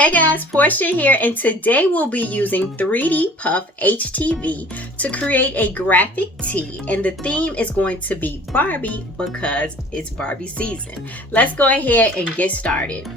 Hey guys, Portia here, and today we'll be using 3D Puff HTV to create a graphic tee, and the theme is going to be Barbie because it's Barbie season. Let's go ahead and get started.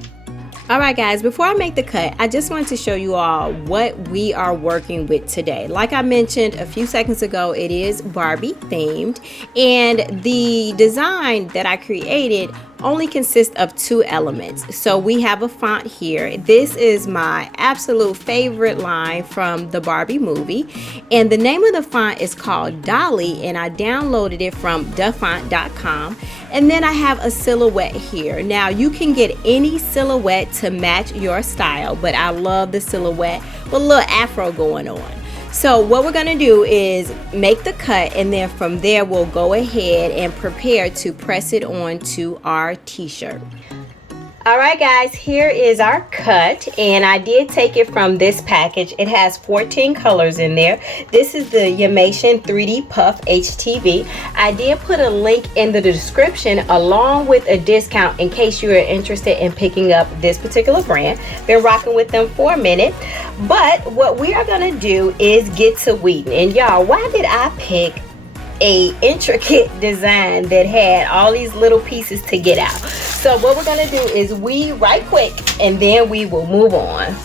Alright guys, before I make the cut, I just wanted to show you all what we are working with today. Like I mentioned a few seconds ago, it is Barbie themed, and the design that I created only consists of two elements. So we have a font here. This is my absolute favorite line from the Barbie movie, and the name of the font is called Dolly, and I downloaded it from dafont.com. And then I have a silhouette here. Now you can get any silhouette to match your style, but I love the silhouette with a little afro going on. So what we're gonna do is make the cut, and then from there we'll go ahead and prepare to press it onto our t-shirt. Alright guys, here is our cut, and I did take it from this package. It has 14 colors in there. This is the Yamation 3D Puff HTV. I did put a link in the description along with a discount in case you are interested in picking up this particular brand. Been rocking with them for a minute. But what we are going to do is get to weeding. And y'all, why did I pick a intricate design that had all these little pieces to get out? So what we're gonna do is weed right quick, and then we will move on.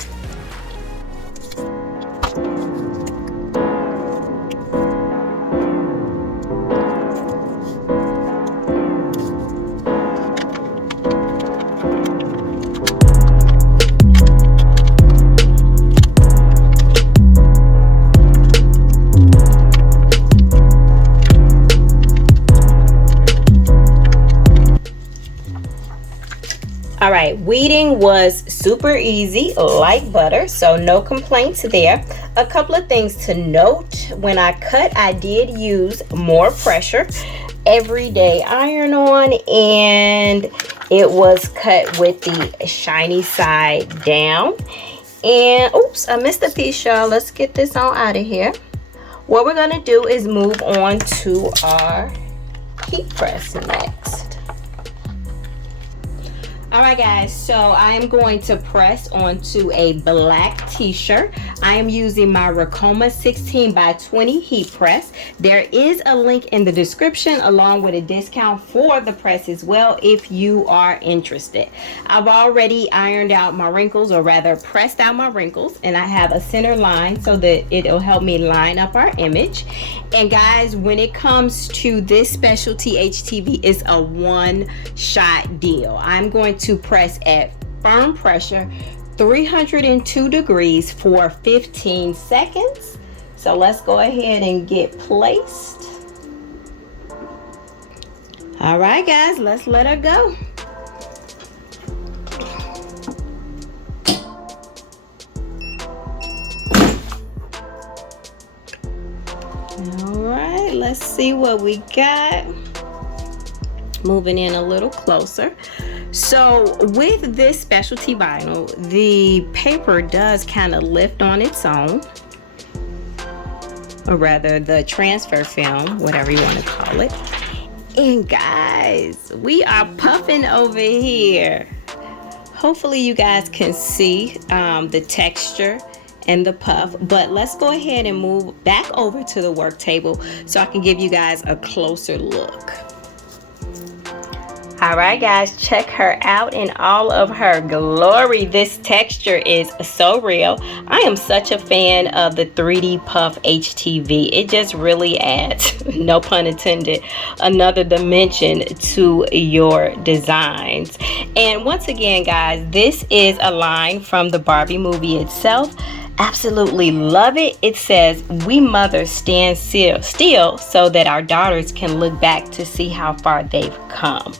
All right, weeding was super easy, like butter, so no complaints there. A couple of things to note: when I cut, I did use more pressure, everyday iron on, and it was cut with the shiny side down. And oops, I missed a piece, y'all. Let's get this on out of here. What we're gonna do is move on to our heat press next. Alright guys, so I am going to press onto a black t-shirt. I am using my Ricoma 16 by 20 heat press. There is a link in the description along with a discount for the press as well if you are interested. I've already ironed out my wrinkles, or rather pressed out my wrinkles, and I have a center line so that it'll help me line up our image. And guys, when it comes to this specialty HTV, it's a one-shot deal. I'm going to press at firm pressure, 302 degrees for 15 seconds. So let's go ahead and get placed. All right guys, let's let her go. All right, let's see what we got. Moving in a little closer. So with this specialty vinyl, the paper does kind of lift on its own, or rather the transfer film, whatever you want to call it. And guys, we are puffing over here. Hopefully you guys can see the texture and the puff, but let's go ahead and move back over to the work table so I can give you guys a closer look. All right guys, check her out in all of her glory. This texture is so real. I am such a fan of the 3D Puff HTV. It just really adds, no pun intended, another dimension to your designs. And once again guys, this is a line from the Barbie movie itself. Absolutely love it. It says, "We mothers stand still so that our daughters can look back to see how far they've come."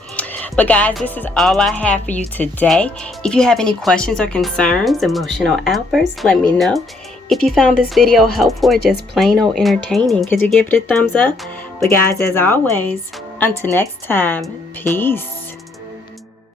But guys, this is all I have for you today. If you have any questions or concerns, emotional outbursts, let me know. If you found this video helpful or just plain old entertaining, could you give it a thumbs up? But guys, as always, until next time, peace.